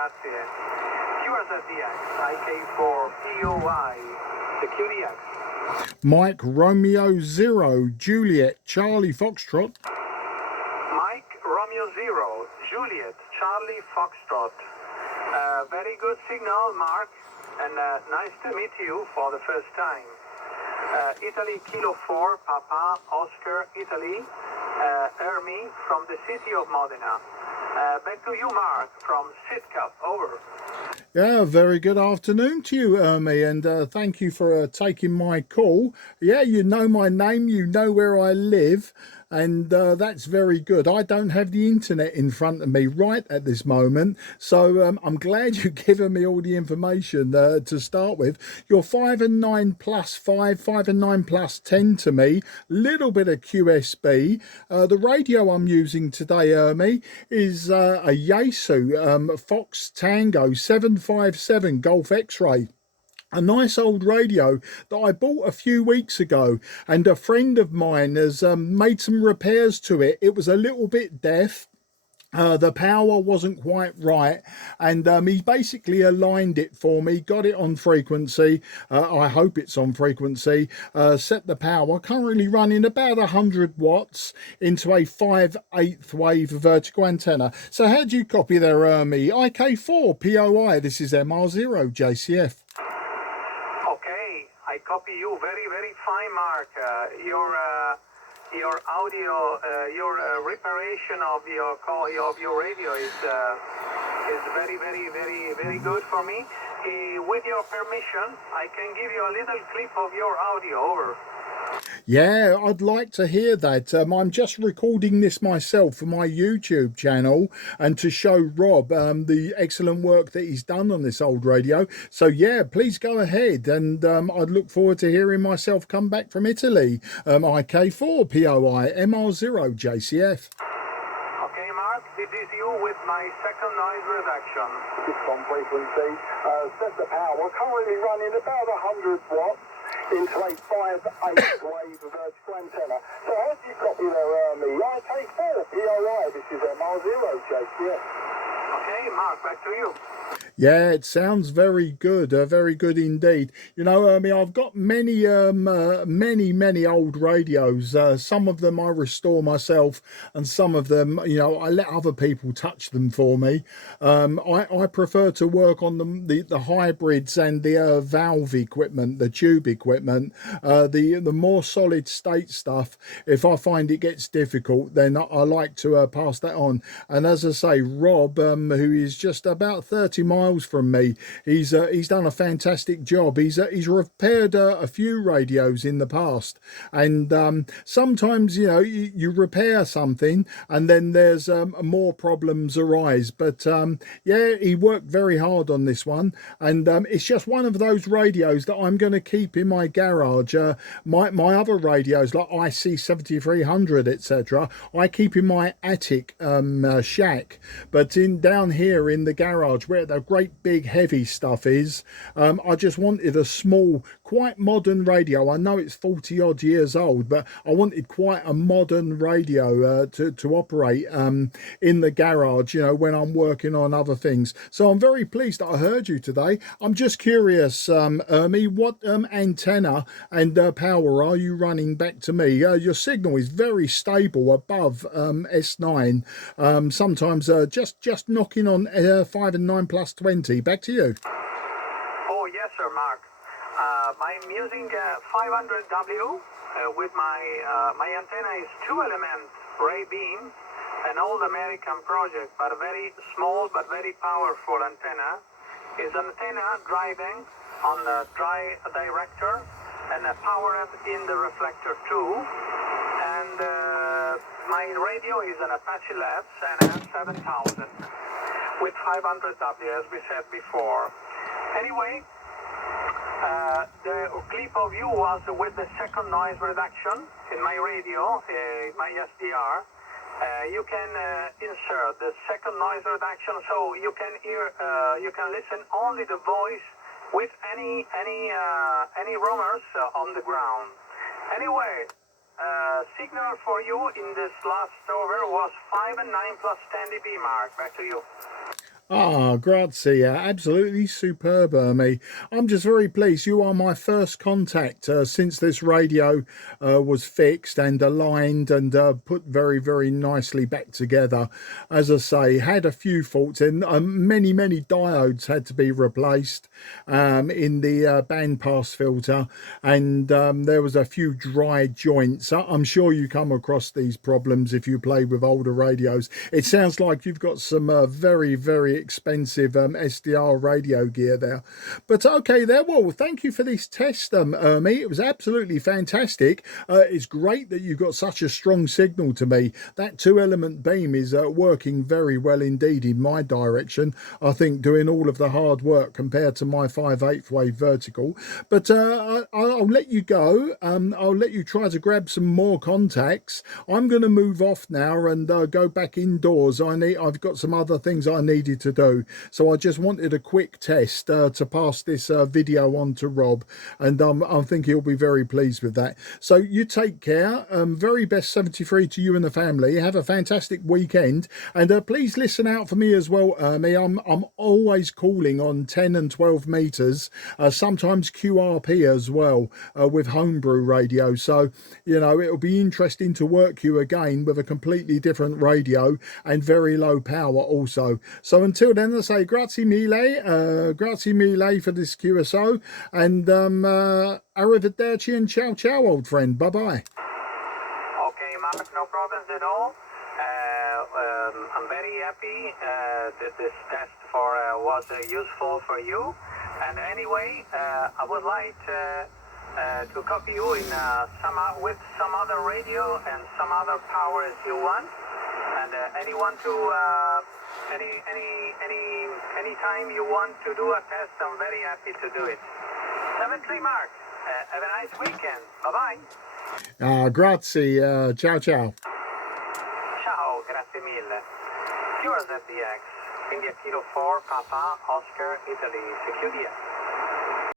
grazie. QSDX, IK4POI, the QDX. Mike Romeo 0, Juliet, Charlie Foxtrot. Mike Romeo 0, Juliet, Charlie Foxtrot. Very good signal, Mark, and nice to meet you for the first time. Italy Kilo 4, Papa, Oscar, Italy, Ermi from the city of Modena. Back to you, Mark, from Sitka, over. Yeah, very good afternoon to you, Ermi, and thank you for taking my call. Yeah, you know my name, you know where I live, and that's very good. I don't have the internet in front of me right at this moment, so I'm glad you've given me all the information to start with. You're 5 and 9 plus 5, 5 and 9 plus 10 to me, little bit of QSB. The radio I'm using today, Ermi, is a Yaesu Fox Tango 757 Golf X-Ray. A nice old radio that I bought a few weeks ago, and a friend of mine has made some repairs to it. It was a little bit deaf. The power wasn't quite right, and he basically aligned it for me, got it on frequency. I hope it's on frequency. Set the power, currently running about 100 watts into a 5/8 wave vertical antenna. So how do you copy there, Ermi? IK4POI, this is MR0 JCF. Okay, I copy you very, very fine, Mark. Your audio, your reparation of your call, of your radio is very, very, very, very good for me. With your permission, I can give you a little clip of your audio, over. Yeah, I'd like to hear that. I'm just recording this myself for my YouTube channel and to show Rob the excellent work that he's done on this old radio. So yeah, please go ahead, and I'd look forward to hearing myself come back from Italy. IK4POI MR0 JCF. Okay, Mark, this is you with my second noise reduction. It's on frequency. Set the power, currently running about 100 watts. Into a 5/8 wave vertical antenna. So how do you copy there, Ermi? IK4POI, this is MR0 JCF. Okay, Mark, back to you. Yeah, it sounds very good indeed. You know, Ermi, I've got many old radios. Some of them I restore myself, and some of them, you know, I let other people touch them for me. I prefer to work on the hybrids and the valve equipment, the tube equipment. The more solid state stuff, if I find it gets difficult, then I like to pass that on. And as I say, Rob, who is just about 30 miles from me, he's done a fantastic job. He's repaired a few radios in the past, and sometimes, you know, you repair something and then there's more problems arise, but yeah, he worked very hard on this one, and it's just one of those radios that I'm going to keep in my garage. My other radios like IC7300 etc, I keep in my attic shack, but down here in the garage where the great big heavy stuff is, I just wanted a small, quite modern radio. I know it's 40 odd years old, but I wanted quite a modern radio to operate in the garage, you know, when I'm working on other things. So I'm very pleased that I heard you today. I'm just curious, Ermi, what antenna and power are you running back to me? Your signal is very stable above S9, sometimes just knocking on 5 and 9 plus 20. Back to you. Oh yes, sir, Mark. I'm using 500W with my antenna is 2-element ray beam, an old American project, but a very small but very powerful antenna. Is an antenna driving on the director and a power up in the reflector too. And my radio is an Apache Labs and I have 7000 with 500W, as we said before. Anyway, the clip of you was with the second noise reduction in my radio, my SDR. You can insert the second noise reduction, so you can hear, you can listen only the voice with any roamers on the ground. Anyway, signal for you in this last over was 5 and 9 plus 10 dB, Mark. Back to you. Ah, grazie. Absolutely superb, Ermi. I'm just very pleased. You are my first contact since this radio was fixed and aligned and put very, very nicely back together. As I say, had a few faults in. Many, many diodes had to be replaced in the bandpass filter, and there was a few dry joints. I'm sure you come across these problems if you play with older radios. It sounds like you've got some very, very expensive SDR radio gear there. But okay there, well, thank you for this test, Ermi. It was absolutely fantastic. It's great that you've got such a strong signal to me. That 2-element beam is working very well indeed in my direction. I think doing all of the hard work compared to my 5/8 wave vertical. But I'll let you go. I'll let you try to grab some more contacts. I'm going to move off now and go back indoors. I've got some other things I needed to do, so I just wanted a quick test to pass this video on to Rob, and I think he'll be very pleased with that. So you take care. Very best 73 to you and the family. Have a fantastic weekend, and please listen out for me as well, Ermi. I'm always calling on 10 and 12 meters, sometimes QRP as well, with homebrew radio. So you know, it'll be interesting to work you again with a completely different radio and very low power also. So until then, I say grazie mille for this QSO, and arrivederci and ciao ciao, old friend. Bye bye. Okay, Mark, no problems at all. I'm very happy that this test was useful for you. And anyway, I would like to copy you in with some other radio and some other power as you want. And anyone to anytime you want to do a test, I'm very happy to do it. 73 Mark. Have a nice weekend. Bye-bye. Grazie. Ciao ciao. Ciao, grazie mille. Yours FTX, India Kilo 4, Papa, Oscar, Italy. Secure